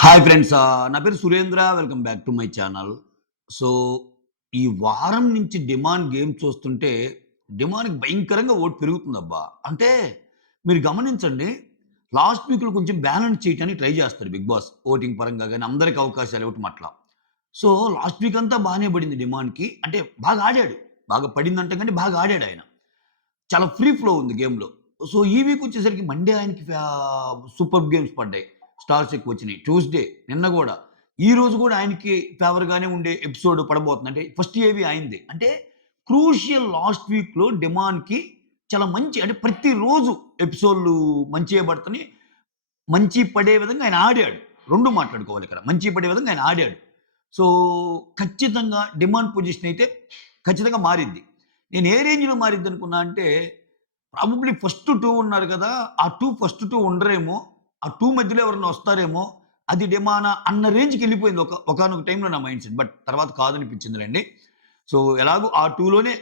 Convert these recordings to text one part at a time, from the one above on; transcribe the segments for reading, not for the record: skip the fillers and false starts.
Hi friends. నా పేరు Surendra. Welcome back to my channel. So, ఈ వారం నుంచి డిమాండ్ గేమ్ చూస్తుంటే, డిమాండ్‌కి భయంకరంగా ఓట్ పెరుగుతుందబ్బా! అంటే మీరు గమనించండి. లాస్ట్ వీక్‌లో కొంచెం బ్యాలెన్స్ చేయటానికి ట్రై చేస్తారు బిగ్ బాస్. ఓటింగ్ పరంగా గాని, అందరికి అవకాశాలు ఇవ్వటం అట్లా. సో, లాస్ట్ వీక్ అంతా బానే పడింది డిమాండ్‌కి. అంటే బాగా ఆడాడు. బాగా పడిందంటే కంటే బాగా ఆడాడాయన. చాలా ఫ్రీ ఫ్లో ఉంది గేమ్‌లో. సో, ఈ వీక్ వచ్చేసరికి మండే ఆయనకి సూపర్బ్ గేమ్స్ పడ్డాయి. స్టార్స్ ఎక్కువొచ్చినాయి. ట్యూస్‌డే నిన్న గూడా. ఈరోజు గూడా ఆయనకి ఫేవర్‌గానే ఉండే ఎపిసోడ్ పడబోతుంది. అంటే ఫస్ట్ ఏవి ఆయనదే. అంటే క్రూషియల్ లాస్ట్ వీక్‌లో డిమాండ్‌కి చాలా మంచి అంటే ప్రతిరోజు ఎపిసోడ్‌లు మంచిగా పడుతున్నాయి. మంచి పడే విధంగా ఆయన ఆడాడు. 2 మాట్లాడుకోవాలి ఇక్కడ. మంచి పడే విధంగా ఆయన ఆడాడు. సో, ఖచ్చితంగా డిమాండ్ పొజిషన్ అయితే ఖచ్చితంగా మారిద్ది. నేను ఏ రేంజ్‌లో మారిద్దనుకున్నా అంటే, ప్రాబబ్లీ ఫస్ట్ 2 ఉన్నారు కదా! ఆ 2 ఫస్ట్ 2 ఉండరేమో. ఆ 2 మధ్యలో ఎవరైనా వస్తారేమో. అది డిమానా అన్న రేంజ్‌కెళ్ళిపోయింది ఒకానొక టైమ్‌లో నా మైండ్ సెట్. బట్ తర్వాత కాదనిపించిందిలెండి. సో, ఎలాగో ఆ 2లోనే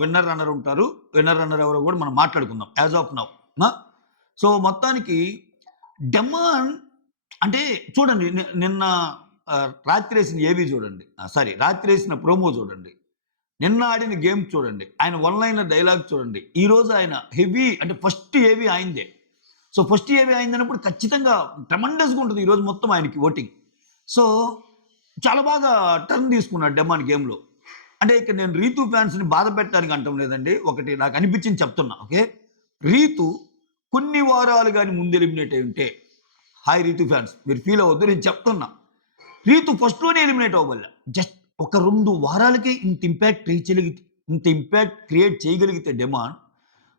విన్నర్, రన్నర్ ఉంటారు. విన్నర్, రన్నర్ ఎవరో కూడా మనం మాట్లాడుకుందాం. As of now. ఆ! సో, మొత్తానికి డెమాన్ అంటే చూడండి నిన్న రాత్రేసిన ఏవి చూడండి. సారీ రాత్రేసిన ప్రోమో చూడండి. నిన్న ఆడిన గేమ్ చూడండి. ఆయన వన్ లైనర్ డైలాగ్ చూడండి. ఈరోజు ఆయన హెవీ అంటే ఫస్ట్ ఏవి ఆయనదే. సో, ఫస్ట్ ఏవి అయిందన్నప్పుడు ఖచ్చితంగా ట్రెమెండస్‌గా ఉంటది ఈరోజు మొత్తం ఆయనకి ఓటింగ్. సో, చాలా బాగా టర్న్ తీసుకున్నాడు డెమాన్ గేమ్‌లో. అంటే ఇక్కడ నేను రీతు ఫ్యాన్స్‌ని బాధ పెట్టడానికి అనటం లేదండి. ఒకటి నాకు అనిపించింది చెప్తున్నా. ఓకే. రీతు కొన్ని వారాలు గాని ముందు ఎలిమినేట్ అయ్యి ఉంటే, హాయ్ రీతు ఫ్యాన్స్ మీరు ఫీల్ అవ్వద్దు. నేను చెప్తున్నా. రీతు ఫస్ట్‌లోనే ఎలిమినేట్ అవ్వబల్లా. జస్ట్ ఒక 2 వారాలకే ఇంత ఇంపాక్ట్ క్రియేట్ చేయగలిగితే డెమాన్.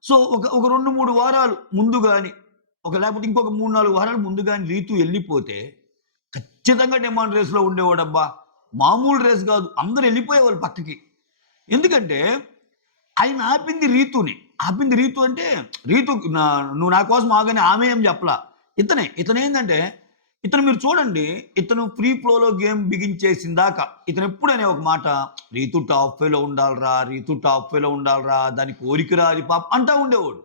సో, ఒక 2, 3 వారాలు ముందు గాని, లేకపోతే ఇంకొక 3, 4 వారాలు ముందు గాని రీతు ఎళ్ళిపోతే, ఖచ్చితంగా డిమాండ్ రేస్‌లో ఉండేవాడబ్బా! మామూలు రేస్ గాదు. అందరూ ఎళ్ళిపోయేవాళ్ళు పక్కకి. ఎందుకంటే, ఆయన ఆపింది రీతుని. ఆపింది రీతు అంటే, రీతు నువ్వు నా కోసం ఆగని ఆమె ఏం చెప్పలా. ఇతనే. ఇతనేందంటే, ఇతను మీరు చూడండి, ఇతను ఫ్రీ ఫ్లోలో గేమ్ బిగించేసిందాకా ఇతనెప్పుడనే ఒక మాట, "రీతు టాప్ 5లో ఉండాలిరా, రీతు టాప్ 5లో ఉండాలిరా, దాని కోరికరా అది పాపం" అంటా ఉండేవాడు.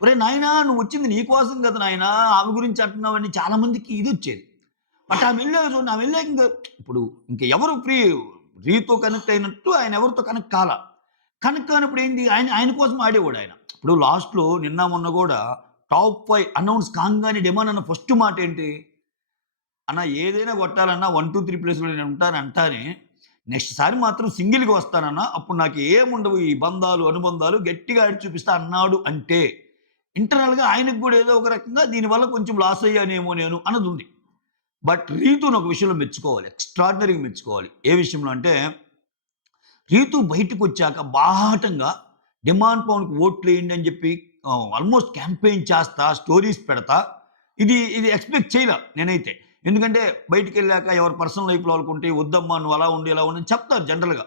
ఒరేయ్ నాయనా! నువ్వొచ్చింది నీ కోసం కదా నాయనా! ఆమె గురించి అంటున్నావని చాలా మందికి ఇదొచ్చేది. బట్ ఆమె ఎళ్ళాక చూడండి, ఆమె ఎళ్ళాక ఇప్పుడు ఇంక ఎవరు రీతో కనెక్ట్ అయినట్టు ఆయన ఎవరితో కనెక్ట్ కాలా. కనెక్ట్ కానప్పుడు ఏంది ఆయన కోసం ఆడేవాడాయన. ఇప్పుడు లాస్ట్‌లో నిన్న మొన్న గూడా టాప్ 5 అనౌన్స్ కాంగానే డిమాండ్ అన్న ఫస్ట్ మాటేంటి? అన్న ఏదైనా కొట్టాలన్నా 1, 2, 3 ప్లేస్‌లో నేను ఉంటాను అంటానే, నెక్స్ట్ సారి మాత్రం సింగిల్‌గా వస్తానన్న. అప్పుడు నాకు ఏముండవు ఈ బంధాలు, అనుబంధాలు గట్టిగా ఆడి చూపిస్తా అన్నాడు అంటే, ఇంటర్నల్‌గా ఆయనకి గూడా ఏదో ఒక రకంగా దీనివల్ల కొంచెం లాస్ అయ్యానేమో నేను అన్నదుంది. బట్ రీతూని ఒక విషయంలో మెచ్చుకోవాలి. ఎక్స్‌ట్రార్డినరీగా మెచ్చుకోవాలి. ఏ విషయంలో అంటే, రీతు బయటకొచ్చాక బాహాటంగా డిమాండ్ పవన్‌కి ఓట్లేయండి అని చెప్పి ఆల్‌మోస్ట్ క్యాంపెయిన్ చేస్తా, స్టోరీస్ పెడతా, ఇది ఎక్స్‌పెక్ట్ చేయలా నేనైతే. ఎందుకంటే బయటికెళ్ళాక ఎవరి పర్సనల్ లైఫ్‌లో వాళ్ళకుంటాయి. వద్దమ్మా నువ్వు అలా ఉండు, ఇలా ఉండు అని చెప్తారు జనరల్‌గా.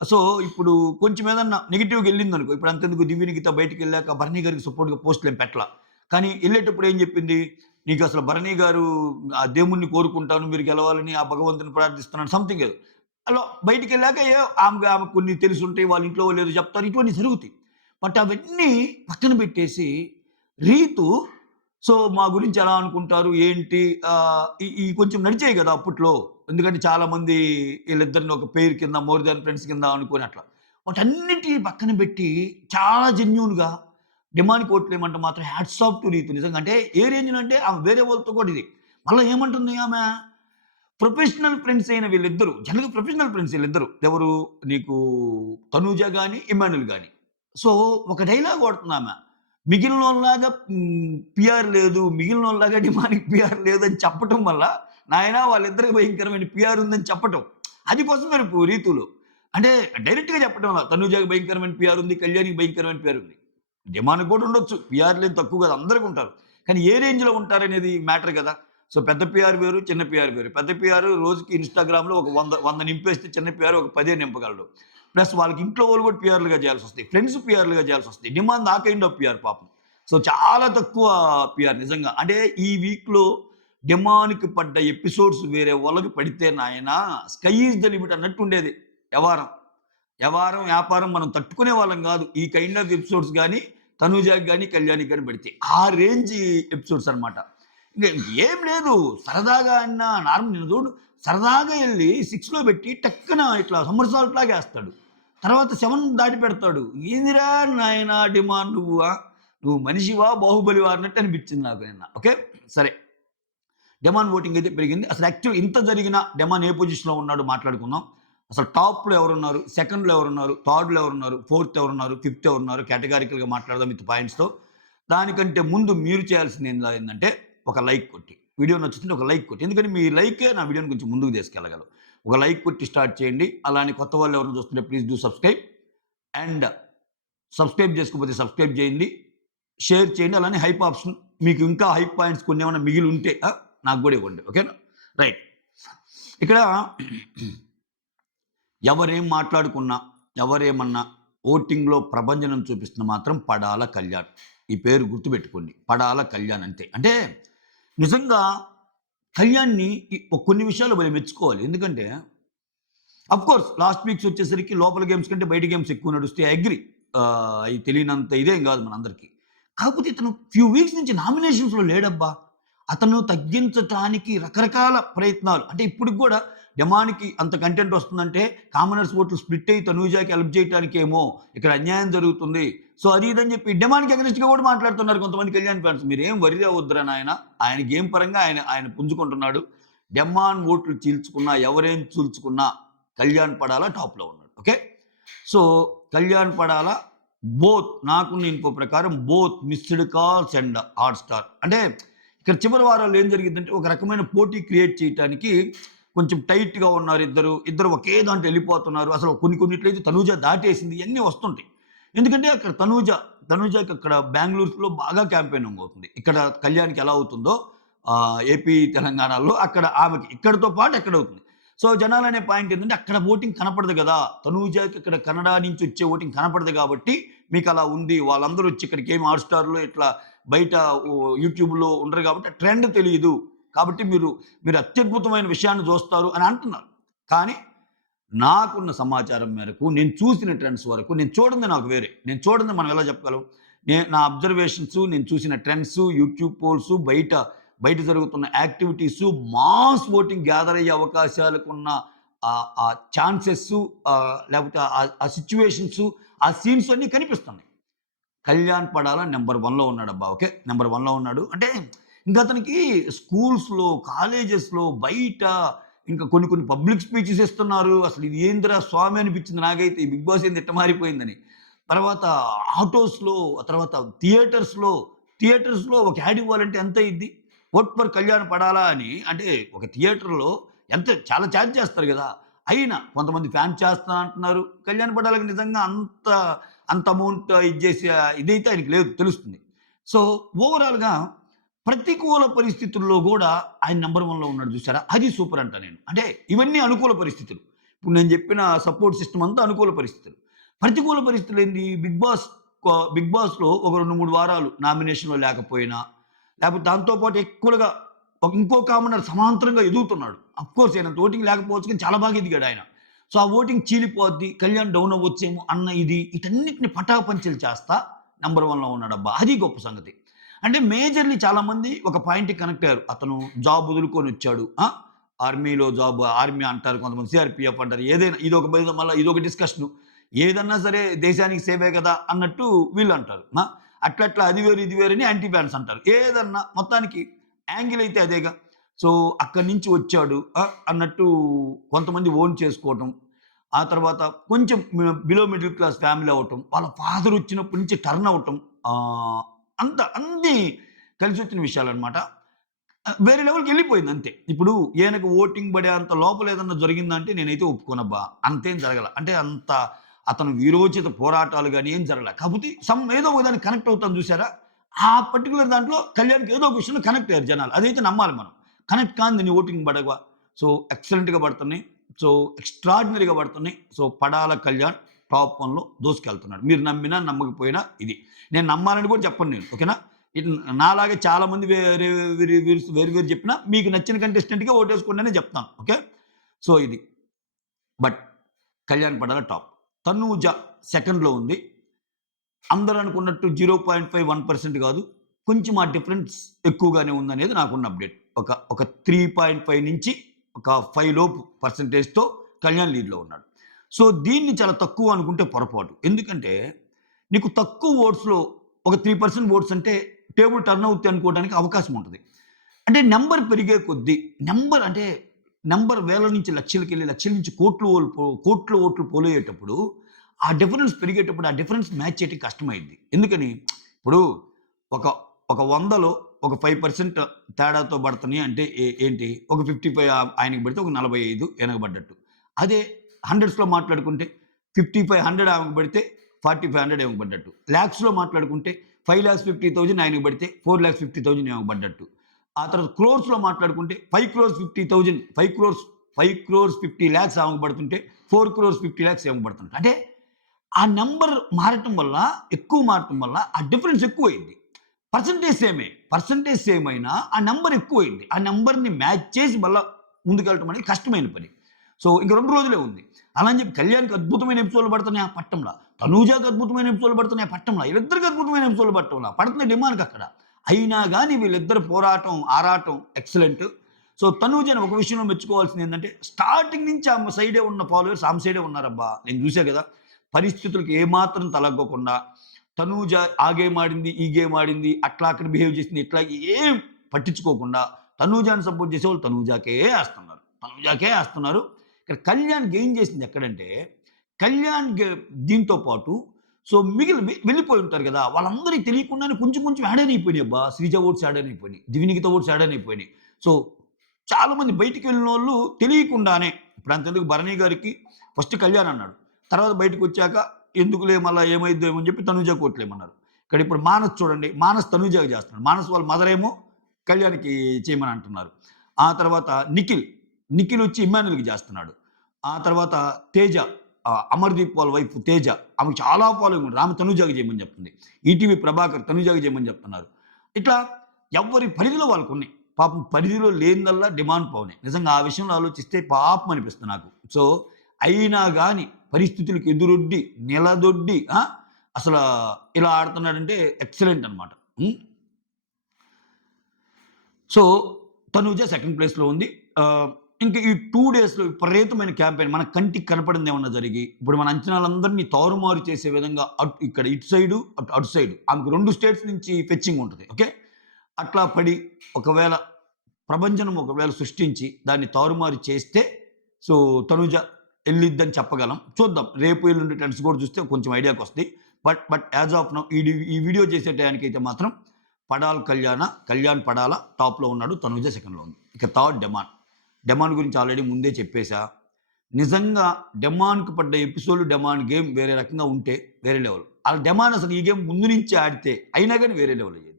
సో, ఇప్పుడు కొంచెం ఏదన్నా నెగెటివ్‌గా ఎళ్ళిందనుకో, ఇప్పుడు అంతెందుకు దివ్య నిఖిత బయటికెళ్ళాక భరణి గారికి సపోర్ట్‌గా పోస్ట్‌లేం పెట్టలా. కానీ ఎళ్ళేటప్పుడు ఏం చెప్పింది? నీకసలు భరణి గారు ఆ దేవుడిని కోరుకుంటాను మీరు గెలవాలని, ఆ భగవంతుని ప్రార్థిస్తున్నాను సంథింగ్ ఏదో. అలా బయటికెళ్ళాక ఆమెకు కొన్ని తెలిసుంటాయి. వాళ్ళ ఇంట్లో వాళ్ళు ఏదో చెప్తారు. ఇటువంటివి జరుగుతాయి. బట్ అవన్నీ పక్కన పెట్టేసి రీతు సో, మా గురించి ఎలా అనుకుంటారు? ఏంటి? ఈ ఈ కొంచెం నడిచాయి గదా! అప్పట్లో. ఎందుకంటే చాలామంది ఈళ్ళిద్దరిని ఒక పెయిర్ కింద, మోర్ దాన్ ఫ్రెండ్స్ కింద అనుకోని అట్లా. వాటన్నిటిని పక్కన పెట్టి చాలా జెన్యూన్‌గా డిమాండ్‌కి ఓట్లేయమంటే మాత్రం హ్యాట్స్ ఆఫ్ టు రీతు. నిజంగా అంటే ఏ రేంజ్‌లో అంటే ఆమె వేరే వాళ్ళతో కూడా ఇది. మళ్ళా ఏమంటుంది ఆమె? ప్రొఫెషనల్ ఫ్రెండ్స్ అయిన వీళ్ళిద్దరూ జనరల్‌గా ప్రొఫెషనల్ ఫ్రెండ్స్ ఈళ్ళిద్దరు. ఎవరు? నీకు తనూజ గాని, ఇమ్మాన్యుల్ గాని. సో, ఒక డైలాగ్ కొడుతుందామె. మిగిలినోళ్ళలాగా పీఆర్ లేదు. మిగిలినోళ్ళలాగా డిమాండ్‌కి పీఆర్ లేదని చెప్పటం వల్ల, నాయనా వాళ్ళిద్దరికి భయంకరమైన పీఆర్ ఉందని చెప్పటం. అది కోసం మెరుపు రీతులో. అంటే డైరెక్ట్‌గా చెప్పటంలా. తనూజకి భయంకరమైన పీఆర్ ఉంది. కళ్యాణికి భయంకరమైన పీఆర్ ఉంది. డిమాండ్‌కి కూడా ఉండొచ్చు. పీఆర్ లేని తక్కువ కాదు. అందరికి ఉంటారు. కానీ ఏ రేంజ్‌లో ఉంటారనేది మ్యాటర్ కదా! సో, పెద్ద పీఆర్ వేరు, చిన్న పీఆర్ వేరు. పెద్ద పీఆర్ రోజుకి ఇన్‌స్టాగ్రామ్‌లో ఒక 100 నింపేస్తే చిన్న పీఆర్ ఒక 10 నింపగలడు. ప్లస్ వాళ్ళకి ఇంట్లో వాళ్ళు కూడా పీఆర్‌లుగా చేయాల్సొస్తాయి. ఫ్రెండ్స్ పీఆర్‌లుగా చేయాల్సొస్తాయి. డిమాండ్ ఆ కైండ్ ఆఫ్ పీఆర్ పాపం. సో, చాలా తక్కువ పీఆర్ నిజంగా. అంటే ఈ వీక్‌లో డిమాండ్‌కి పడ్డ ఎపిసోడ్స్ వేరే వాళ్ళకి పడితే నాయనా స్కై ఈజ్ ద లిమిట్ అన్నట్టుండేది వ్యవహారం. వ్యవహారం, వ్యాపారం మనం తట్టుకునే వాళ్ళం గాదు. ఈ కైండ్ ఆఫ్ ఎపిసోడ్స్ గాని, తనూజకి గాని, కళ్యాణికి గాని పడితే. ఆ రేంజ్ ఎపిసోడ్స్ అన్నమాట. ఇంక ఏం లేదు. సరదాగా ఆడిన నార్మల్ నిన్ను చూడు సరదాగా ఎళ్లి 6లో పెట్టి టక్కున ఇట్లా సమ్మర్‌సాల్ట్ లాగా ఏస్తాడు. తర్వాత 7 దాటి పెడతాడు. ఏందిరా నాయనా డిమాండ్ నువ్వు నువ్వు మనిషివా? బాహుబలివా? అన్నట్టు అనిపించింది నాకు నిన్న. ఓకే. సరే. డెమాన్ ఓటింగ్ అయితే పెరిగింది. అసలు యాక్చువల్ ఇంత జరిగినా డెమాన్ ఏ పొజిషన్‌లో ఉన్నాడో మాట్లాడుకుందాం. అసలు టాప్‌లో ఎవరున్నారు? సెకండ్‌లో ఎవరున్నారు? థర్డ్‌లో ఎవరున్నారు? ఫోర్త్ ఎవరున్నారు? ఫిఫ్త్ ఎవరున్నారు? కేటగారికల్‌గా మాట్లాడదాం విత్ పాయింట్స్‌తో. దానికంటే ముందు మీరు చేయాల్సింది ఏందంటే ఒక లైక్ కొట్టి. వీడియో నచ్చుతుంటే ఒక లైక్ కొట్టి. ఎందుకంటే మీ లైకే నా వీడియోని కొంచెం ముందుకు తీసుకెళ్ళగలరు. ఒక లైక్ కొట్టి స్టార్ట్ చేయండి. అలానే కొత్త వాళ్ళు ఎవరైనా చూస్తుంటే please do subscribe. And subscribe చేసుకోకపోతే సబ్స్క్రైబ్ చేయండి. షేర్ చేయండి. అలానే హైప్ ఆప్షన్ మీకు ఇంకా హైప్ పాయింట్స్ కొన్ని ఏమైనా మిగిలి ఉంటే నాకు కూడా ఇవ్వండి. ఓకేనా? రైట్. ఇక్కడ ఎవరేం మాట్లాడుకున్నా, ఎవరేమన్నా ఓటింగ్‌లో ప్రభంజనం చూపిస్తున్న మాత్రం పడాల కళ్యాణ్. ఈ పేరు గుర్తుపెట్టుకోండి. పడాల కళ్యాణ్ అంతే. అంటే నిజంగా కళ్యాణ్‌ని కొన్ని విషయాల్లో భలే మెచ్చుకోవాలి. ఎందుకంటే అఫ్‌కోర్స్ లాస్ట్ వీక్స్ వచ్చేసరికి లోపల గేమ్స్ కంటే బయట గేమ్స్ ఎక్కువ నడుస్తాయి. I agree. అయి తెలియనంత ఇదేం గాదు మనందరికీ. కాకపోతే ఇతను ఫ్యూ వీక్స్ నుంచి నామినేషన్స్‌లో లేడబ్బా! అతను తగ్గించటానికి రకరకాల ప్రయత్నాలు అంటే ఇప్పటికి గూడా డెమాన్‌కి అంత కంటెంట్ వస్తుందంటే కామనర్స్ ఓట్లు స్ప్లిట్ అయ్యి తనూజాకి హెల్ప్ చేయటానికేమో ఇక్కడ అన్యాయం జరుగుతుంది. సో, అది ఇదని చెప్పి డెమాన్‌కి అగెయిన్స్ట్‌గా గూడా మాట్లాడుతున్నారు కొంతమంది కళ్యాణ్ ఫ్యాన్స్. మీరేం వర్రీ అవ్వద్దురా నాయన. ఆయన గేమ్ పరంగా ఆయన పుంజుకుంటున్నాడు. డెమాన్ ఓట్లు చీల్చుకున్నా, ఎవరేం చీల్చుకున్నా కళ్యాణ్ పడాల టాప్‌లో ఉన్నాడు. ఓకే. సో, కళ్యాణ్ పడాల నాకున్న ఇన్ఫో ప్రకారం missed calls and hot star. అంటే ఇక్కడ చివరి వారాల్లో ఏం జరిగిందంటే ఒక రకమైన పోటీ క్రియేట్ చేయటానికి కొంచెం టైట్‌గా ఉన్నారు ఇద్దరు. ఇద్దరు ఒకే దాంట్లో ఎళ్ళిపోతున్నారు. అసలు కొన్నిట్లయితే తనూజ దాటేసింది. ఇయన్నీ వస్తుంటాయి. ఎందుకంటే అక్కడ తనూజకి అక్కడ బెంగుళూరులో బాగా క్యాంపెయినింగ్ అవుతుంది. ఇక్కడ కళ్యాణ్‌కి ఎలా అవుతుందో ఏపీ, తెలంగాణలో అక్కడ ఆమెకి ఇక్కడితో పాటు ఎక్కడవుతుంది. సో, జనాలనే పాయింట్ ఏంటంటే అక్కడ ఓటింగ్ కనపడదు గదా! తనూజకి ఇక్కడ కన్నడ నుంచి వచ్చే ఓటింగ్ కనపడదు గాబట్టి మీకలా ఉంది. వాళ్ళందరూ వచ్చి ఇక్కడికేమి హాట్‌స్టార్‌లో ఇట్లా బయట యూట్యూబ్‌లో ఉండరు గాబట్టి ఆ ట్రెండ్ తెలీదు. కాబట్టి మీరు అత్యద్భుతమైన విషయాన్ని జూస్తారు అని అంటున్నారు. కానీ నాకున్న సమాచారం మేరకు, నేను చూసిన ట్రెండ్స్ వరకు, నేను చూడంది నాకు వేరే. నేను చూడంది మనం ఎలా చెప్పగలం? నా అబ్జర్వేషన్స్, నేను చూసిన ట్రెండ్స్, యూట్యూబ్ పోల్స్, బయట జరుగుతున్న యాక్టివిటీసు, మాస్ ఓటింగ్ గ్యాదర్ అయ్యే అవకాశాలకున్న ఆ ఛాన్సెస్ లేకపోతే ఆ సిట్యుయేషన్స్, ఆ సీన్స్ అన్నీ కనిపిస్తున్నాయి. కళ్యాణ్ పడాల నంబర్ 1లో ఉన్నాడబ్బా! ఓకే. నంబర్ 1లో ఉన్నాడు. అంటే ఇంక అతనికి స్కూల్స్‌లో, కాలేజెస్‌లో, బయట ఇంకా కొన్ని పబ్లిక్ స్పీచెస్ ఇస్తున్నారు. అసలు ఇది ఏందిరా స్వామి అనిపించింది నాకైతే. ఈ 'బిగ్ బాస్' ఏంది ఇట్ట మారిపోయిందని. తర్వాత ఆటోస్‌లో, ఆ తర్వాత థియేటర్స్‌లో ఒక యాడ్ ఇవ్వాలంటే ఎంత అయ్యిద్ది? వోట్ ఫర్ కళ్యాణ్ పడాలా అని అంటే ఒక థియేటర్‌లో ఎంత చాలా చార్జ్ చేస్తారు గదా! అయినా కొంతమంది ఫ్యాన్స్ చేస్తా అంటున్నారు. కళ్యాణ్ పడాలకి నిజంగా అంత అమౌంట్ ఇది చేసే ఇదైతే ఆయనకి లేదు తెలుస్తుంది. సో, ఓవరాల్‌గా ప్రతికూల పరిస్థితుల్లో గూడా ఆయన నంబర్ 1లో ఉన్నాడు చూసారా? అది సూపర్ అంటా నేను. అంటే ఇవన్నీ అనుకూల పరిస్థితులు. ఇప్పుడు నేను చెప్పిన సపోర్ట్ సిస్టమ్ అంతా అనుకూల పరిస్థితులు. ప్రతికూల పరిస్థితులేంది? బిగ్ బాస్‌లో ఒక 2, 3 వారాలు నామినేషన్‌లో లేకపోయినా, లేకపోతే దాంతో పాటు ఎక్కువగా ఇంకో కామనర్ సమాంతరంగా ఎదుగుతున్నాడు. అఫ్‌కోర్స్ ఆయనంత ఓటింగ్ లేకపోవచ్చు కానీ చాలా బాగా ఎదిగాడాయన. సో, ఆ ఓటింగ్ చీలిపోద్ది. కళ్యాణ్ డౌన్ అవ్వచ్చేమో అన్న వీటన్నిటిని పటాపంచలు చేస్తా నంబర్ 1లో ఉన్నాడబ్బా! అది గొప్ప సంగతి. అంటే మేజర్‌లీ చాలామంది ఒక పాయింట్‌కి కనెక్ట్ అయ్యారు. అతను జాబ్ వదులుకొనొచ్చాడు. ఆర్మీలో జాబ్, ఆర్మీ అంటారు కొంతమంది సీఆర్‌పీఎఫ్ అంటారు. ఏదైనా ఇదొక మళ్ళా ఇదొక డిస్కషను. ఏదన్నా సరే దేశానికి సేవే గదా! అన్నట్టు వీళ్ళంటారు. అట్లట్లా అది వేరు, ఇది వేరు అని యాంటీ బ్యాన్స్ అంటారు. ఏదన్నా మొత్తానికి యాంగిల్ అయితే అదేగా. సో, అక్కడి నుంచి వచ్చాడు అన్నట్టు కొంతమంది ఓన్ చేసుకోవటం. ఆ తర్వాత కొంచెం బిలో మిడిల్ క్లాస్ ఫ్యామిలీ అవ్వటం. వాళ్ళ ఫాదర్ వచ్చినప్పటి నుంచి టర్న్ అవ్వటం. ఆహ్, అన్నీ కలిసొచ్చిన విషయాలనమాట. వేరే లెవెల్‌కెళ్ళిపోయింది అంతే. ఇప్పుడు ఈయనకు ఓటింగ్ పడే అంత లోపల ఏదన్నా జరిగిందంటే నేనైతే ఒప్పుకోనబ్బా! అంతేం జరగల. అంటే అతను వీరోచిత పోరాటాలు గాని ఏం జరగల. కాకపోతే ఏదో ఒక దానికి కనెక్ట్ అవుతాం చూసారా? ఆ పర్టిక్యులర్ దాంట్లో కళ్యాణ్‌కి ఏదో ఒక విషయంలో కనెక్ట్ అయ్యారు జనాలు. అదైతే నమ్మాలి మనం. కనెక్ట్ కానిది నీ ఓటింగ్ పడవా? సో, ఎక్సలెంట్‌గా పడుతున్నాయి. సో, ఎక్స్‌ట్రార్డినరీగా పడుతున్నాయి. సో, పడాల కళ్యాణ్ టాప్ 1లో దూసుకెళ్తున్నాడు. మీరు నమ్మినా, నమ్మకపోయినా ఇది. నేను నమ్మాలని కూడా చెప్పను నేను. ఓకేనా? ఇది నాలాగే చాలామంది వేరు చెప్పినా మీకు నచ్చిన కంటెస్టెంట్‌కే ఓటేసుకోండి అనే చెప్తాను. ఓకే. సో, ఇది. But Kalyan Padala top. తనూజ సెకండ్‌లో ఉంది. అందరూ అనుకున్నట్టు 0.5, 1% కాదు. కొంచెం ఆ డిఫరెన్స్ ఎక్కువగానే ఉందనేది నాకున్న అప్డేట్. ఒక 3.5 నుంచి ఒక 5 లోపు పర్సెంటేజ్‌తో కళ్యాణ్ లీడ్‌లో ఉన్నాడు. సో, దీన్ని చాలా తక్కువ అనుకుంటే పొరపాటు. ఎందుకంటే, నీకు తక్కువ ఓట్స్‌లో ఒక 3% ఓట్స్ అంటే టేబుల్ టర్న్ అవుద్ది అనుకోవడానికి అవకాశం ఉంటది. అంటే నంబర్ పెరిగే కొద్దీ నంబర్ వేల నుంచి లక్షలకెళ్ళి, లక్షల నుంచి కోట్ల ఓట్లు పోలయ్యేటప్పుడు, ఆ డిఫరెన్స్ పెరిగేటప్పుడు, ఆ డిఫరెన్స్ మ్యాచ్ చేయటం కష్టమైద్ది. ఎందుకని? ఇప్పుడు ఒక ఒక 100లో ఒక 5% తేడాతో పడుతున్నాయి అంటే ఏంటి? ఒక 55 ఆయనకి పడితే ఒక 45 ఈయనకి పడ్డట్టు. అదే హండ్రెడ్స్‌లో మాట్లాడుకుంటే 55, 100 ఆమెకు పడితే 4500 ఈమెకు పడ్డట్టు. లాక్స్‌లో మాట్లాడుకుంటే 5,50,000 ఆయనకి పడితే 4,50,000 ఈమెకు పడ్డట్టు. ఆ తర్వాత క్రోర్స్‌లో మాట్లాడుకుంటే 5,50,000 5,50,00,000 ఆమెకు పడుతుంటే 4,50,00,000 ఈమెకు పడుతుంటాయి. అంటే ఆ నంబర్ మారటం వల్ల, ఎక్కువ మారటం వల్ల ఆ డిఫరెన్స్ ఎక్కువయింది. పర్సెంటేజ్ సేమ్ అయినా ఆ నంబర్ ఎక్కువయింది. ఆ నంబర్‌ని మ్యాచ్ చేసి మళ్ళా ముందుకెళ్ళటం అనేది కష్టమైన పని. సో, ఇంక 2 రోజులే ఉంది. అలా అని చెప్పి కళ్యాణ్‌కి అద్భుతమైన ఎపిసోడ్‌లు పడుతున్నాయా? పట్టంలా. తనూజాకి అద్భుతమైన ఎపిసోడ్‌లు పడుతున్నాయా? పట్టంలా. వీళ్ళిద్దరికి అద్భుతమైన ఎపిసోడ్‌లు పట్టంలా. పడుతున్నాయి డిమాండ్‌కి అక్కడ. అయినా గాని వీళ్ళిద్దరి పోరాటం, ఆరాటం ఎక్సలెంట్. సో, తనూజని ఒక విషయంలో మెచ్చుకోవాల్సింది ఏందంటే, స్టార్టింగ్ నుంచి ఆమె సైడే ఉన్న ఫాలోవర్స్ ఆమె సైడే ఉన్నారబ్బా! నేను చూసా గదా! పరిస్థితులకు ఏమాత్రం తలగ్గకుండా తనూజ ఆ గేమ్ ఆడింది, ఈ గేమ్ ఆడింది, అట్లా అక్కడ బిహేవ్ చేసింది, ఇట్లా ఏం పట్టించుకోకుండా తనూజాని సపోర్ట్ చేసేవాళ్ళు తనూజాకే ఏస్తున్నారు. ఇక్కడ కళ్యాణ్ గెయిన్ చేసింది ఎక్కడంటే, కళ్యాణ్ దీంతో పాటు సో, వెళ్ళిపోయి ఉంటారు గదా! వాళ్ళందరికి తెలియకుండానే కొంచెం కొంచెం యాడ్ ఆన్ అయిపోయినాయి అబ్బా! శ్రీజ ఓట్స్ యాడ్ ఆన్ అయిపోయినాయి. దివినికిత ఓట్స్ యాడ్ ఆన్ అయిపోయినాయి. సో, చాలామంది బయటికి వెళ్ళినోళ్ళు తెలియకుండానే ఇప్పుడు అంతెందుకు భరణి గారికి ఫస్ట్ కళ్యాణ్ అన్నాడు. తర్వాత బయటకొచ్చాక ఎందుకులే మళ్ళా ఏమైద్దో ఏమో అని చెప్పి తనూజకి ఓట్లేయమన్నారు. ఇక్కడ ఇప్పుడు మానస్ చూడండి. మానస్ తనూజకి చేస్తున్నాడు. మానస్ వాళ్ళ మదర్ ఏమో కళ్యాణ్‌కి చేయమని అంటున్నారు. ఆ తర్వాత నిఖిల్ వచ్చి ఇమ్మాన్యుల్‌కి చేస్తున్నాడు. ఆ తర్వాత తేజ అమర్‌దీప్ వాళ్ళ వైఫ్ తేజ ఆమెకు చాలా ఫాలోయింగ్ ఉంది. ఆమె తనూజకి చేయమని చెప్తుంది. ఈటీవీ ప్రభాకర్ తనూజకి చేయమని చెప్తున్నారు. ఇట్లా ఎవ్వరి పరిధిలో వాళ్ళకున్నాయి. పాపం పరిధిలో లేనిదల్లా డిమాండ్ పోవునాయి. నిజంగా ఆ విషయంలో ఆలోచిస్తే పాపం అనిపిస్తుంది నాకు. సో, అయినా గాని పరిస్థితులకు ఎదురొడ్డి, నిలదొడ్డి అసల ఇలా ఆడుతున్నాడంటే ఎక్సలెంట్ అనమాట. హ్మ్. సో, తనూజ సెకండ్ ప్లేస్‌లో ఉంది. ఇంక ఈ 2 డేస్‌లో విపరీతమైన క్యాంపెయిన్ మన కంటికి కనపడిందేమన్నా జరిగి, ఇప్పుడు మన అంచనాలందరిని తారుమారు చేసే విధంగా ఇక్కడ ఇటు సైడు, అటు సైడు ఆమెకు 2 స్టేట్స్ నుంచి ఫెచ్చింగ్ ఉంటది. ఓకే. అట్లా పడి ఒకవేళ ప్రభంజనం సృష్టించి దాన్ని తారుమారు చేస్తే సో, తనూజ ఎళ్ళిద్దని చెప్పగలం. చూద్దాం. రేపు, ఎల్లుండి ట్రెండ్స్ కూడా చూస్తే కొంచెం ఐడియాకొస్తాయి. బట్ యాజ్ ఆఫ్ నౌ ఈ వీడియో చేసే టయానికైతే మాత్రం కళ్యాణ్ పడాల టాప్‌లో ఉన్నాడు. తనూజ సెకండ్‌లో ఉంది. ఇక థర్డ్ డెమాన్. డెమాన్ గురించి ఆల్రెడీ ముందే చెప్పేసా. నిజంగా డెమాన్‌కి పడ్డ ఎపిసోడ్ డెమాన్ గేమ్ వేరే రకంగా ఉంటే వేరే లెవెల్. ఆళ్ళ డెమాన్ అసలు ఈ గేమ్ ముందు నుంచి ఆడితే అయినా గాని వేరే లెవెల్ అయ్యేది.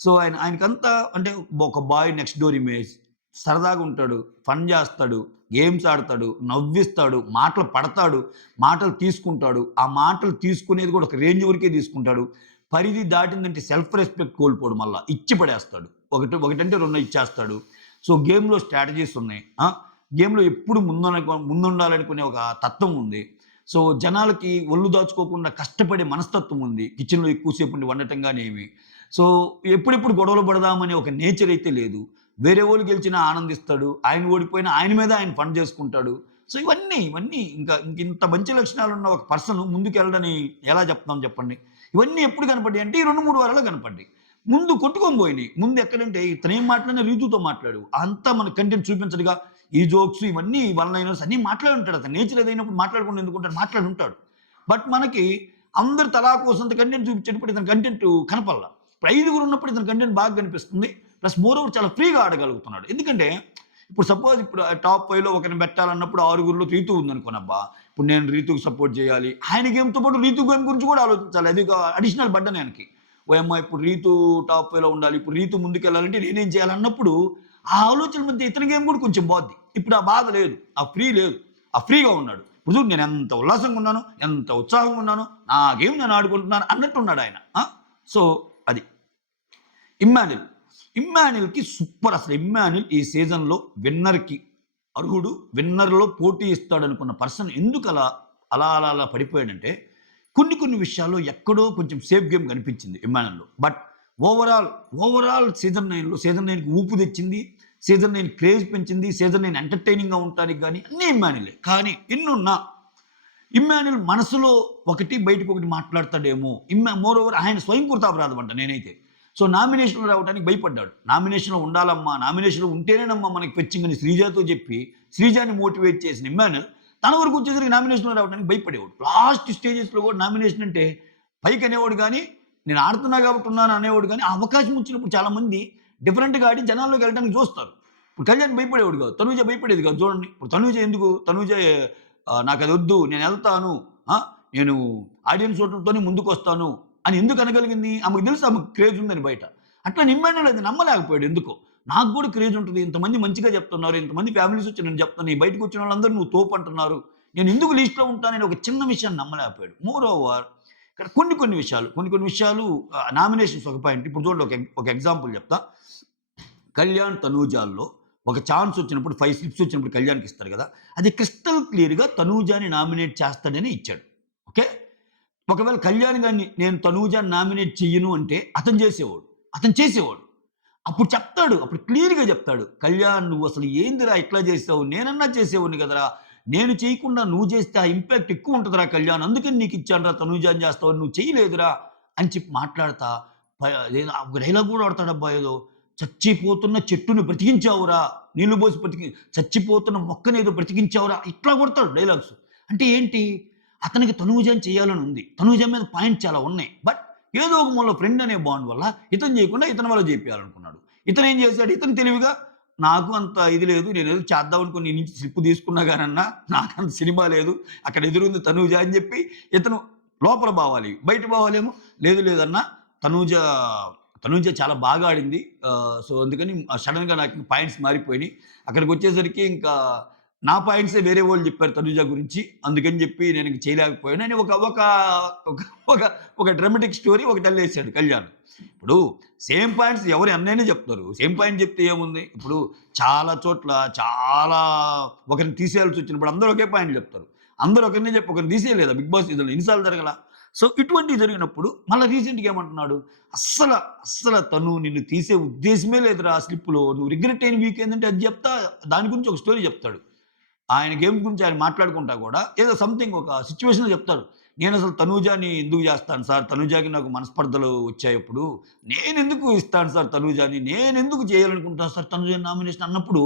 సో, ఆయనకంతా అంటే ఒక బాయ్ నెక్స్ట్ డోర్ ఇమేజ్. సరదాగా ఉంటాడు. ఫన్ చేస్తాడు. గేమ్స్ ఆడతాడు. నవ్విస్తాడు. మాటలు పడతాడు. మాటలు తీసుకుంటాడు. ఆ మాటలు తీసుకునేది కూడా ఒక రేంజ్ వరకే తీసుకుంటాడు. పరిధి దాటిందంటే సెల్ఫ్ రెస్పెక్ట్ కోల్పోడు మళ్ళా. ఇచ్చి పడేస్తాడు. ఒకటంటే 2 ఇచ్చేస్తాడు. సో, గేమ్‌లో స్ట్రాటజీస్ ఉన్నాయి. గేమ్‌లో ఎప్పుడు ముందుండాలనుకునే ఒక తత్వం ఉంది. సో, జనాలకి ఒళ్ళు దాచుకోకుండా కష్టపడే మనస్తత్వం ఉంది. కిచెన్‌లో ఎక్కువ సేపు ఉండి వండటం గానేమి. సో, ఎప్పుడెప్పుడు గొడవలు పడదామనే ఒక నేచర్ అయితే లేదు. వేరే వోళ్ళు గెలిచినా ఆనందిస్తాడు. ఆయన ఓడిపోయినా ఆయన మీద ఆయన ఫన్ చేసుకుంటాడు. సో, ఇవన్నీ ఇంత మంచి లక్షణాలున్న ఒక పర్సన్ ముందుకెళ్ళడని ఎలా చెప్తాం చెప్పండి? ఇవన్నీ ఎప్పుడు కనపడ్డాయి అంటే ఈ 2, 3 వారాల్లో కనపడ్డాయి. ముందు కొట్టుకొని పోయినాయి. ముందు ఎక్కడంటే ఇతనేం మాట్లాడినా రీతుతో మాట్లాడు. అంతా మన కంటెంట్ చూపించడుగా. ఈ జోక్స్ ఇవన్నీ వన్ లైనర్స్ అన్నీ మాట్లాడి ఉంటాడు. అతని నేచర్ ఏదైనప్పుడు మాట్లాడకుండా ఎందుకుంటాడు? మాట్లాడి ఉంటాడు. బట్ మనకి అందరు తలా కోసంత కంటెంట్ చూపించేటప్పుడు ఇతని కంటెంట్ కనపడలా. ఇప్పుడు 5గురు ఉన్నప్పుడు ఇతని కంటెంట్ బాగా కనిపిస్తుంది. ప్లస్ మోర్ ఓవర్ చాలా ఫ్రీగా ఆడగలుగుతున్నాడు. ఎందుకంటే ఇప్పుడు సపోజ్ ఇప్పుడు టాప్ 5లో ఒకరిని పెట్టాలన్నప్పుడు 6గురిలో రీతు ఉందనుకోనబ్బా. ఇప్పుడు నేను రీతుకి సపోర్ట్ చేయాలి. ఆయన గేమ్‌తో పాటు రీతు గేమ్ గురించి కూడా ఆలోచించాలి. అది ఒక అడిషనల్ బర్డెన్ ఆయనకి. ఓయమ్మ! ఇప్పుడు రీతు టాప్ 5లో ఉండాలి. ఇప్పుడు రీతు ముందుకెళ్ళాలంటే నేనేం చేయాలన్నప్పుడు ఆ ఆలోచన మధ్య ఇతని గేమ్ కూడా కొంచెం పోద్ది. ఇప్పుడు ఆ బాధ లేదు. ఆ ఫ్రీ లేదు. ఆ ఫ్రీగా ఉన్నాడు. ఇప్పుడు చూడు నేను ఎంత ఉల్లాసంగా ఉన్నానో, ఎంత ఉత్సాహంగా ఉన్నానో, నా గేమ్ నేను ఆడుకుంటున్నాను అన్నట్టున్నాడు ఆయన. సో, అది. ఇమ్మాన్యుల్. ఇమ్మాన్యుల్‌కి సూపర్ అసలు ఇమ్మాన్యుల్ ఈ సీజన్‌లో విన్నర్‌కి అర్హుడు. విన్నర్‌లో పోటీ ఇస్తాడనుకున్న పర్సన్ ఎందుకలా అలా పడిపోయాడంటే కొన్ని విషయాల్లో ఎక్కడో కొంచెం సేఫ్ గేమ్ కనిపించింది ఇమ్మాన్యుల్‌లో. బట్ ఓవరాల్, ఓవరాల్ సీజన్ 9కి ఊపు తెచ్చింది. సీజన్ 9 క్రేజ్ పెంచింది. సీజన్ 9 ఎంటర్‌టైనింగ్‌గా ఉండటానికి గాని అన్నీ ఇమ్మాన్యులే. కానీ ఎన్నున్నా ఇమ్మాన్యుల్ మనసులో ఒకటి, బయటకొకటి మాట్లాడతాడేమో. మోరోవర్ ఆయన స్వయంకృతాపరాధం అంట నేనైతే. సో, నామినేషన్‌లో రావడానికి భయపడ్డాడు. నామినేషన్‌లో ఉండాలమ్మా, నామినేషన్‌లో ఉంటేనేనమ్మా మనకి ఫెచ్చింగ్ అని శ్రీజాతో చెప్పి, శ్రీజాని మోటివేట్ చేసిన ఇమ్మాన్యుల్ తన వరకు వచ్చేసరికి నామినేషన్‌లో రావడానికి భయపడేవాడు. లాస్ట్ స్టేజెస్‌లో కూడా నామినేషన్ అంటే పైకి అనేవాడు గానీ, నేను ఆడుతున్నా కాబట్టి ఉన్నాను అనేవాడు గానీ, ఆ అవకాశం వచ్చినప్పుడు చాలామంది డిఫరెంట్‌గా ఆడి జనాల్లోకి వెళ్ళడానికి చూస్తారు. ఇప్పుడు కళ్యాణ్ భయపడేవాడు కాదు. తనూజ భయపడేది కాదు చూడండి. ఇప్పుడు తనూజ ఎందుకు? తనూజ నాకదొద్దు, నేనెళ్తాను. ఆ! నేను ఆడియన్స్ ఓట్లతోనే ముందుకొస్తాను అని ఎందుకు అనగలిగింది? ఆమెకు తెలుసు ఆమెకు క్రేజ్ ఉందని బయట. అట్లా ఇమ్మాన్యుల్ అది నమ్మలేకపోయాడు ఎందుకో. నాకు గూడా క్రేజ్ ఉంటది. ఇంతమంది మంచిగా చెప్తున్నారు. ఇంతమంది ఫ్యామిలీస్ వచ్చి నేను చెప్తాను. ఈ బయటకొచ్చిన వాళ్ళందరూ నువ్వు తోపు అంటున్నారు. నేను ఎందుకు లిస్ట్‌లో ఉంటానని ఒక చిన్న విషయాన్ని నమ్మలేకపోయాడు. మోర్ ఓవర్ ఇక్కడ కొన్ని విషయాలు నామినేషన్స్ ఒక పాయింట్. ఇప్పుడు చూడండి ఒక ఎగ్జాంపుల్ చెప్తా. కళ్యాణ్, తనూజాల్లో ఒక ఛాన్స్ వచ్చినప్పుడు 5 స్లిప్స్ వచ్చినప్పుడు కళ్యాణ్‌కి ఇస్తారు గదా! అది క్రిస్టల్ క్లియర్‌గా తనూజాని నామినేట్ చేస్తాడని ఇచ్చాడు. ఓకే. ఒకవేళ కళ్యాణ్ గారిని నేను తనూజాని నామినేట్ చెయ్యను అంటే అతను చేసేవాడు. అతను చేసేవాడు. అప్పుడు చెప్తాడు. అప్పుడు క్లియర్‌గా చెప్తాడు. "కళ్యాణ్ నువ్వసలు ఏందిరా ఇట్లా చేసావు? నేనన్నా చేసేవాడిని కదరా! నేను చేయకుండా నువ్వు చేస్తే ఆ ఇంపాక్ట్ ఎక్కువుంటదిరా కళ్యాణ్. అందుకని నీకిచ్చానురా తనూజాని చేస్తావని. నువ్వు చేయలేదురా" అని చెప్పి మాట్లాడతా అదేదో ఒక డైలాగ్ గూడా వాడతాడబ్బా ఏదో. "చచ్చిపోతున్న చెట్టుని బ్రతికించావురా! నీళ్లు పోసి చచ్చిపోతున్న మొక్కనేదో బ్రతికించావురా" ఇట్లా కొడతాడు డైలాగ్స్. అంటే ఏంటి? అతనికి తనూజాని చేయాలని ఉంది. తనూజ మీద పాయింట్స్ చాలా ఉన్నాయి. బట్ ఏదో ఒక మూలలో ఫ్రెండ్ అనే బాండ్ వల్ల ఇతను చేయకుండా ఇతని వల్ల చేపియాలనుకున్నాడు. ఇతనేం చేశాడు? ఇతను తెలివిగా నాకు అంత ఇది లేదు. నేనేదో చేద్దాం అనుకుని నీ నుంచి స్లిప్ తీసుకున్నా గానన్నా నాకంత సినిమా లేదు. అక్కడ ఎదురుంది తనూజ అని చెప్పి ఇతను లోపల భావాలు ఇవి. బయట భావాలేమో లేదు లేదన్నా తనూజ తనూజ చాలా బాగా ఆడింది. సో, అందుకని సడెన్‌గా నాకు పాయింట్స్ మారిపోయినాయి. అక్కడికొచ్చేసరికి ఇంకా నా పాయింట్సే వేరే వోళ్ళు చెప్పారు తనూజ గురించి. అందుకని చెప్పి నేను ఇంక చేయలేకపోయాను అని ఒక ఒక ఒక ఒక ఒక డ్రామాటిక్ స్టోరీ ఒకటి అల్లేసాడు కళ్యాణ్. ఇప్పుడు సేమ్ పాయింట్స్ ఎవరు ఎన్నైనా చెప్తారు. సేమ్ పాయింట్ చెప్తే ఏముంది? ఇప్పుడు చాలా చోట్ల చాలా ఒకరిని తీసేయాల్సొచ్చినప్పుడు అందరూ ఒకే పాయింట్ చెప్తారు. అందరూ ఒకరినే చెప్పి ఒకరిని తీసేయలేదా 'బిగ్ బాస్' సీజన్‌లో ఎన్ని సార్లు జరగలా? సో, ఇటువంటివి జరిగినప్పుడు మళ్ళా రీసెంట్‌గా ఏమంటున్నాడు? అస్సల తను నిన్ను తీసే ఉద్దేశ్యమే లేదురా ఆ స్లిప్‌లో. నువ్వు రిగ్రెట్ అయిన వీక్ ఏందంటే అది చెప్తా దాని గురించి ఒక స్టోరీ చెప్తాడు. ఆయన గేమ్ గురించి ఆయన మాట్లాడుకుంటా గూడా ఏదో సంథింగ్ ఒక సిట్యుయేషన్‌లో చెప్తారు. నేనసలు తనూజాని ఎందుకు జేస్తాను సార్? తనూజాకి నాకు మనస్పర్ధలు వచ్చాయప్పుడు. నేనెందుకు ఇస్తాను సార్ తనూజాని? నేనెందుకు చేయాలనుకుంటాను సార్ తనూజాని నామినేషన్ అన్నప్పుడు,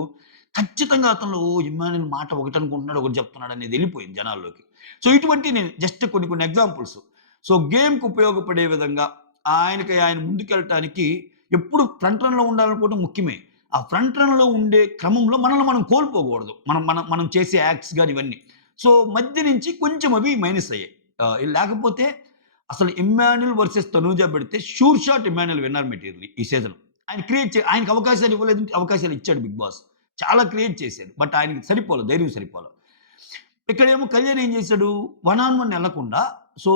ఖచ్చితంగా అతనిలో ఇమ్మాన్యుల్ మాట ఒకటనుకుంటున్నాడు, ఒకటి చెప్తున్నాడనేది ఎళ్ళిపోయింది జనాల్లోకి. సో, ఇటువంటివి నేను జస్ట్ కొన్ని కొన్ని ఎగ్జాంపుల్స్. సో, గేమ్‌కి ఉపయోగపడే విధంగా ఆయన ముందుకెళ్ళటానికి ఎప్పుడు ఫ్రంట్ రన్‌లో ఉండాలనుకోవడం ముఖ్యమే. ఆ ఫ్రంట్ రన్‌లో ఉండే క్రమంలో మనల్ని మనం కోల్పోకూడదు. మనం చేసే యాక్ట్స్ గాని ఇవన్నీ. సో, మధ్య నుంచి కొంచెం అవి మైనస్ అయ్యాయి. లేకపోతే అసలు ఇమ్మాన్యుల్ వర్సెస్ తనూజ పెడితే sure shot Emmanuel winner material ఈ సీజన్. ఆయనకి అవకాశాలు ఇవ్వలేదు. అవకాశాలు ఇచ్చాడు బిగ్ బాస్. చాలా క్రియేట్ చేశాడు. బట్ ఆయనకి సరిపోలే. ధైర్యం సరిపోలే. ఇక్కడేమో కళ్యాణ్ ఏం చేశాడు? వన్ ఆన్ వన్ ఎళ్ళకుండా సో,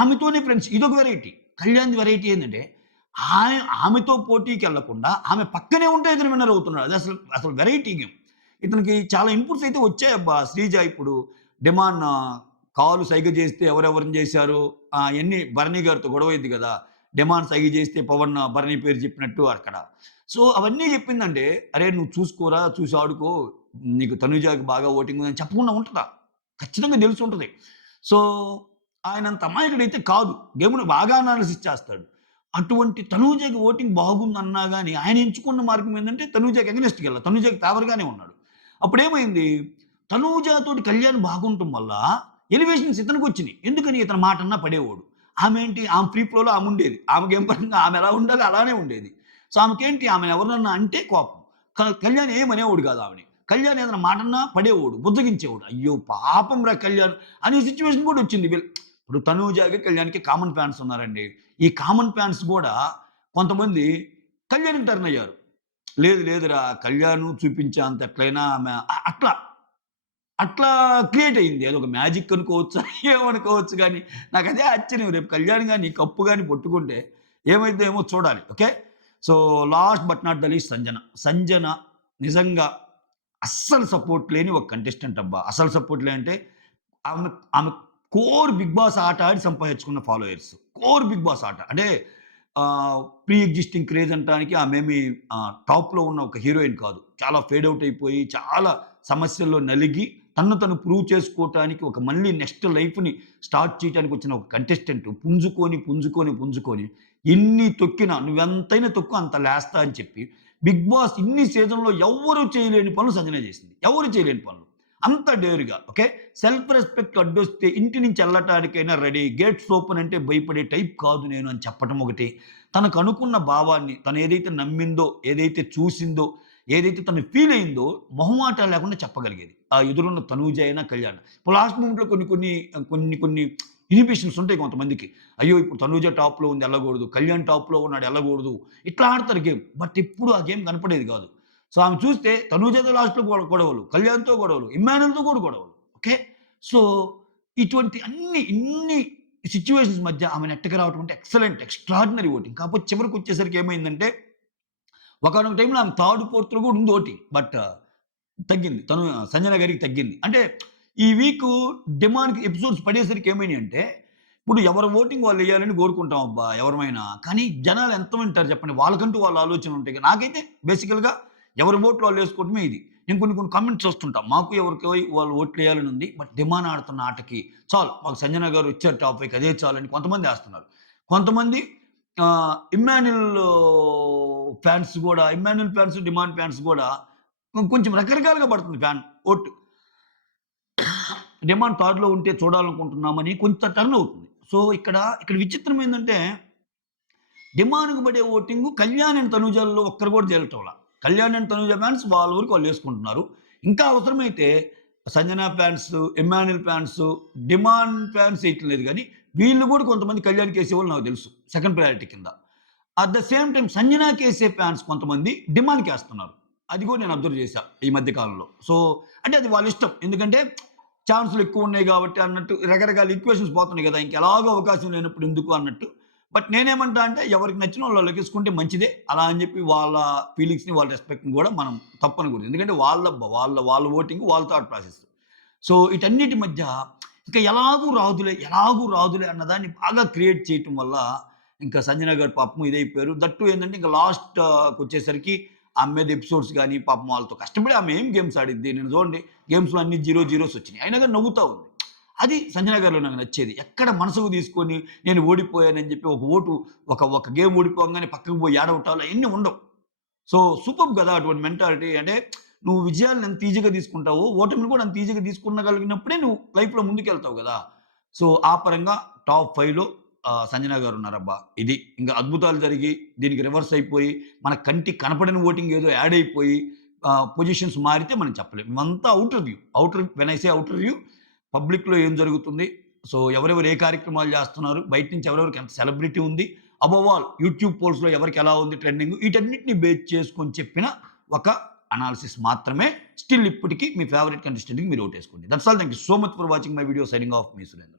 ఆమెతోనే ఫ్రెండ్స్ ఇదొక వెరైటీ. కళ్యాణ్‌ది వెరైటీ ఏందంటే ఆమెతో పోటీకెళ్ళకుండా ఆమె పక్కనే ఉంటే ఇతను విన్నర్ అవుతున్నాడు. అసలు వెరైటీ గేమ్. ఇతనికి చాలా ఇన్‌పుట్స్ అయితే వచ్చాయబ్బా! శ్రీజ ఇప్పుడు డిమాండ్ కాలు సైగ చేస్తే ఎవరెవరిని చేశారు అయన్నీ భరణి గారితో గొడవైద్ది గదా! డిమాండ్ సైగ చేస్తే పవన్ భరణి పేరు చెప్పినట్టు అక్కడ. సో, అవన్నీ చెప్పిందంటే, "అరేయ్! నువ్వు చూసుకోరా, చూసి ఆడుకో. నీకు తనుజాకి బాగా ఓటింగ్ ఉందని" చెప్పకుండా ఉంటదా? ఖచ్చితంగా తెలిసుంటది. సో, ఆయనంత అమాయకుడైతే కాదు. గేమ్‌ని బాగా అనాలిసిస్ చేస్తాడు. అటువంటి తనూజకి ఓటింగ్ బాగుందన్నా గాని, ఆయన ఎంచుకున్న మార్గం ఏందంటే తనూజకి ఎగనెస్ట్‌కెళ్ళ. తనూజకి ఫేవర్‌గానే ఉన్నాడు. అప్పుడేమైంది? తనూజతోటి కళ్యాణ్ బాగుంటం వల్ల ఎలివేషన్స్ ఇతనికొచ్చినియి. ఎందుకని? ఇతని మాటన్నా పడేవాడు. ఆమేంటి? ఆమె ఫ్రీ ఫ్లోలో ఆముండేది. ఆమె గేమ్ పరంగా ఆమె ఎలా ఉండాలో అలానే ఉండేది. సో, ఆమెకేంటి? ఆమెను ఎవరినన్నా అంటే కోపం. కళ్యాణ్ ఏమనేవాడు కాదు ఆమెని. కళ్యాణ్ ఏదైనా మాటన్నా పడేవాడు. బుజ్జగించేవాడు. అయ్యో! పాపంరా కళ్యాణ్ అనే సిట్యుయేషన్ కూడా వచ్చింది. ఇప్పుడు తనూజకి, కళ్యాణ్‌కి కామన్ ఫ్యాన్స్ ఉన్నారండి. ఈ కామన్ ఫ్యాన్స్ గూడా కొంతమంది కళ్యాణ్‌కి టర్న్ అయ్యారు. లేదు లేదురా కళ్యాణ్ చూపించే అంత ఎట్లైనా ఆమె అట్లా, అట్లా క్రియేట్ అయింది. అదొక మ్యాజిక్ అనుకోవచ్చా? ఏమనుకోవచ్చు గానీ, నాకదే ఆశ్చర్యం. రేపు కళ్యాణ్ గాని, కప్పు గాని పట్టుకుంటే ఏమైద్దో ఏమో చూడాలి. Okay. So, last but not the least Sanjana. Sanjana నిజంగా అస్సలు సపోర్ట్ లేని ఒక కంటెస్టెంట్ అబ్బా! అసలు సపోర్ట్ అంటే ఆమె ఆమె కోర్ బిగ్ బాస్ ఆట ఆడి సంపాదించుకున్న ఫాలోయర్స్. కోర్ బిగ్ బాస్ ఆట. అంటే ప్రీ ఎగ్జిస్టింగ్ క్రేజ్ అనటానికి ఆమేమి టాప్‌లో ఉన్న ఒక హీరోయిన్ కాదు. చాలా ఫేడ్ ఔట్ అయిపోయి, చాలా సమస్యల్లో నలిగి, తన్ను తను ప్రూవ్ చేసుకోవటానికి ఒక మళ్ళీ నెక్స్ట్ లైఫ్‌ని స్టార్ట్ చేయటానికి వచ్చిన ఒక కంటెస్టెంట్ పుంజుకొని ఎన్ని తొక్కినా నువ్వెంతైనా తొక్కు అంత లేస్తా అని చెప్పి, 'బిగ్ బాస్' ఇన్ని సీజన్‌లో ఎవ్వరు చేయలేని పనులు సంజన చేసింది. ఎవరు చేయలేని పనులు. అంత డేర్‌గా ఓకే. సెల్ఫ్ రెస్పెక్ట్ అడ్డొస్తే ఇంటి నుంచి ఎళ్ళటానికైనా రెడీ. గేట్స్ ఓపెన్ అంటే భయపడే టైప్ కాదు నేను అని చెప్పటం ఒకటి. తనకు అనుకున్న భావాన్ని తను ఏదైతే నమ్మిందో, ఏదైతే చూసిందో, ఏదైతే తను ఫీల్ అయిందో మొహమాటాలు లేకుండా చెప్పగలిగేది. ఆ ఎదురున్న తనూజ అయినా, కళ్యాణ్. ఇప్పుడు లాస్ట్ మూమెంట్‌లో కొన్ని ఇన్హిబిషన్స్ ఉంటాయి కొంతమందికి. అయ్యో! ఇప్పుడు తనూజ టాప్‌లో ఉంది ఎళ్ళకూడదు. కళ్యాణ్ టాప్‌లో ఉన్నాడు ఎళ్ళకూడదు. ఇట్లా ఆడతారు గేమ్. బట్ ఎప్పుడు ఆ గేమ్ కనపడేది కాదు. సో, ఆమె చూస్తే తనూజతో లాస్ట్‌లో గొడవలు, కళ్యాణ్‌తో గొడవలు, ఇమ్మాన్యుల్‌తో కూడా గొడవలు. ఓకే. సో, ఇటువంటి ఇన్ని సిట్యుయేషన్స్ మధ్య ఆమె నెట్టకి రావటం అంటే ఎక్సలెంట్, ఎక్స్ట్రార్డినరీ ఓటింగ్. కాకపోతే చివరికొచ్చేసరికి ఏమైందంటే, ఒకానొక టైంలో ఆమె థర్డ్, ఫోర్త్‌లో కూడా ఉంది ఓటింగ్. బట్ తగ్గింది. సంజన గారికి తగ్గింది. అంటే ఈ వీకు డిమాండ్‌కి ఎపిసోడ్స్ పడేసరికి ఏమైనాయంటే, ఇప్పుడు ఎవరి ఓటింగ్ వాళ్ళెయ్యాలని కోరుకుంటాం అబ్బా! ఎవరమైనా. కానీ జనాలు ఎంత వింటారు చెప్పండి? వాళ్ళకంటూ వాళ్ళ ఆలోచనలుంటాయి. నాకైతే బేసికల్‌గా ఎవరి ఓట్లు వాళ్ళేసుకోవటమే ఇది. నేను కొన్ని కామెంట్స్ చూస్తుంటా. మాకు ఎవరికి వాళ్ళు ఓట్లేయాలని ఉంది. బట్ డిమాండ్ ఆడుతున్న ఆటకి చాలు మాకు సంజన గారు వచ్చారు టాప్ 5కి అదే చాలని కొంతమందేస్తున్నారు. కొంతమంది Emmanuel Emmanuel fans, Demon fans గూడా కొంచెం రకరకాలుగా పడుతుంది ఓటు. డిమాండ్ థర్డ్‌లో ఉంటే చూడాలనుకుంటున్నామని కొంత టర్న్ అవుతుంది. సో, ఇక్కడ విచిత్రం ఏందంటే, డిమాండ్‌కి పడే ఓటింగు కళ్యాణ్ అండ్ తనూజాల్లో ఒక్కరు కూడా తేలటంలా. కళ్యాణ్ అండ్ తనూజ ఫ్యాన్స్ వాళ్ళ ఊరికి వాళ్ళేసుకుంటున్నారు. ఇంకా అవసరమైతే Sanjana fans, Emmanuel fans, Demon fans ఎయట్లేదు గానీ, వీళ్ళు కూడా కొంతమంది కళ్యాణ్‌కేసేవాళ్ళు నాకు తెలుసు. సెకండ్ ప్రయారిటీ కింద. అట్ ద సేమ్ టైమ్ సంజనాకేసే ఫ్యాన్స్ కొంతమంది డిమాండ్‌కేస్తున్నారు. అది కూడా నేను అబ్జర్వ్ చేశా ఈ మధ్య కాలంలో. సో, అంటే అది వాళ్ళ ఇష్టం. ఎందుకంటే ఛాన్సులు ఎక్కువున్నాయి గాబట్టి అన్నట్టు రకరకాల ఈక్వేషన్స్ పోతున్నాయి గదా! ఇంకెలాగో అవకాశం లేనప్పుడు ఎందుకు అన్నట్టు. బట్ నేనేమంటా అంటే ఎవరికి నచ్చినోళ్ళు వాళ్ళకేసుకుంటే మంచిదే. అలా అని జెప్పి వాళ్ళ ఫీలింగ్స్‌ని, వాళ్ళ రెస్పెక్ట్‌ని గూడా మనం తప్పనకూడదు. ఎందుకంటే వాళ్ళ ఓటింగ్ వాళ్ళ థాట్ ప్రాసెస్. సో, వీటన్నిటి మధ్య ఇంకా ఎలాగూ రాదులే అన్నదాన్ని బాగా క్రియేట్ చేయటం వల్ల ఇంకా సంజన గారు పాపం ఇదైపోయారు. దట్ టూ ఏందంటే ఇంక కొచ్చేసరికి ఆమె మీద ఎపిసోడ్స్ గాని, పాపం వాళ్ళతో కష్టపడి ఆమె ఏం గేమ్స్ ఆడిద్ది. నేను చూడండి గేమ్స్‌లో అన్ని జీరోస్ వచ్చినాయి. అయినా గాని నవ్వుతా ఉంది. అది సంజన గారిలో నాకు నచ్చేది. ఎక్కడ మనసుకు తీసుకొని నేను ఓడిపోయానని చెప్పి ఒక గేమ్ ఓడిపోంగానే పక్కకు పోయి ఏడవటాలు అయన్నీ ఉండవు. సో, సూపర్బ్ గదా! అటువంటి మెంటాలిటీ. అంటే నువ్వు విజయాలను ఎంత ఈజీగా తీసుకుంటావో, ఓటమిని కూడా అంత ఈజీగా తీసుకునగలిగినప్పుడే నువ్వు లైఫ్‌లో ముందుకెళ్తావు గదా! సో, ఆ పరంగా టాప్ 5లో సంజన గారున్నారబ్బా! ఇది. ఇంక అద్భుతాలు జరిగి, దీనికి రివర్స్ అయిపోయి, మన కంటికి కనపడని ఓటింగ్ ఏదో యాడ్ అయిపోయి, పొజిషన్స్ మారితే మనం చెప్పలేం. ఇవంతా when I say outer view పబ్లిక్‌లో ఏం జరుగుతుంది? సో, ఎవరెవరు ఏ కార్యక్రమాలు జేస్తున్నారు? బయట నుంచి ఎవరెవరికి ఎంత సెలబ్రిటీ ఉంది? అబోవ్ ఆల్ యూట్యూబ్ పోల్స్‌లో ఎవరికెలా ఉంది ట్రెండింగ్? వీటన్నిటిని బేస్ చేసుకొని చెప్పిన ఒక అనాలిసిస్ మాత్రమే. స్టిల్ ఇప్పటికి మీ ఫేవరెట్ కంటెస్టెంట్‌కి మీరు ఓటేసుకోండి. That's all. Thank you so much for watching my video. Signing off మీ సురేంద్ర.